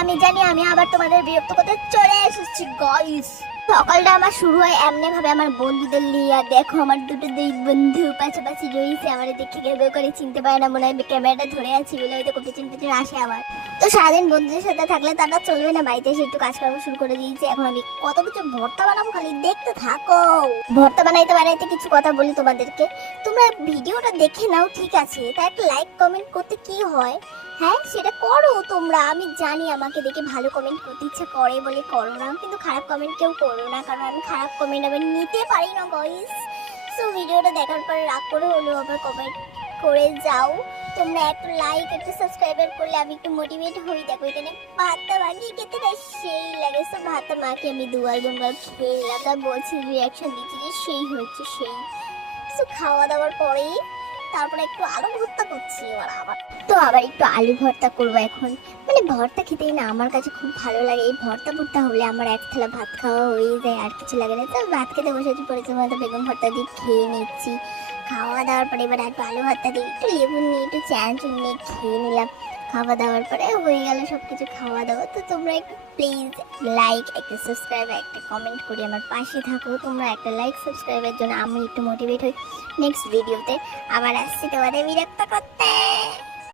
আমি জানি আমি আবার তোমাদের বিরক্ত করতে চলে এসেছি গাইস। সকালটা আমার শুরু হয় এমনি ভাবে আমার বন্ধুদের নিয়ে। আর দেখো আমার দুটো দুই বন্ধু পাশাপাশি রয়েছে, আমার দেখে কেউ কেউ করে চিনতে পারে না, মনে হয় ক্যামেরাটা ধরে আছি বলে হয়তো পিছন পিছন আসে আমার। তো সারাদিন বন্ধুদের সাথে থাকলে তারা চলবে না, বাড়িতে এসে একটু কাজ কর্ম শুরু করে দিয়েছি। এখন আমি কত কিছু ভর্তা বানাবো, খালি দেখতে থাকো। ভর্তা বানাইতে বানাইতে কিছু কথা বলি তোমাদেরকে। তোমরা ভিডিওটা দেখে নাও ঠিক আছে, তা একটা লাইক কমেন্ট করতে কি হয়, হ্যাঁ সেটা করো তোমরা। আমি জানি আমাকে দেখে ভালো কমেন্ট করতে ইচ্ছা করে বলে করো না, কিন্তু খারাপ কমেন্ট কেউ করো না, কারণ আমি খারাপ কমেন্ট আবার নিতে পারি না গাইস। সো ভিডিওটা দেখার পরে রাগ করে হলেও আবার কমেন্ট করে যাও। তোমরা একটা লাইক একটা সাবস্ক্রাইবার করলে আমি একটু মোটিভেট হই। দেখো এখানে ভাতটা মাখিয়ে খেতে না সেই লাগে। সো ভাতটা মাখিয়ে আমি দুবার দুবার খেলাম, তা বলছি রিয়াকশন দিচ্ছি যে সেই হচ্ছে সেই। সো খাওয়া দাওয়ার পরেই তারপরে একটু আলু ভর্তা করছি আবার। তো আবার একটু আলু ভর্তা করবো এখন। মানে ভর্তা খেতেই না আমার কাছে খুব ভালো লাগে। এই ভর্তা ভর্তা হলে আমার এক থালা ভাত খাওয়া হয়ে যায়, আর কিছু লাগে না। তো ভাত খেতে বসেছি, পরিচয় মতো বেগুন ভর্তা দিয়ে খেয়ে নিচ্ছি। খাওয়া দাওয়ার পরে এবার একটু আলু ভর্তা দিয়ে একটু লেবু নিয়ে একটু চানাচুর নিয়ে খেয়ে নিলাম। খাওয়া দাওয়ার পরে হয়ে গেল সবকিছু খাওয়া দাওয়া। তো তোমরা একটু প্লিজ লাইক একটা সাবস্ক্রাইব একটা কমেন্ট করে আমার পাশে থাকো। তোমরা একটা লাইক সাবস্ক্রাইবের জন্য আমি একটু মোটিভেট হই। নেক্সট ভিডিওতে আবার আসছি তোমাদের বিরক্ত করতে।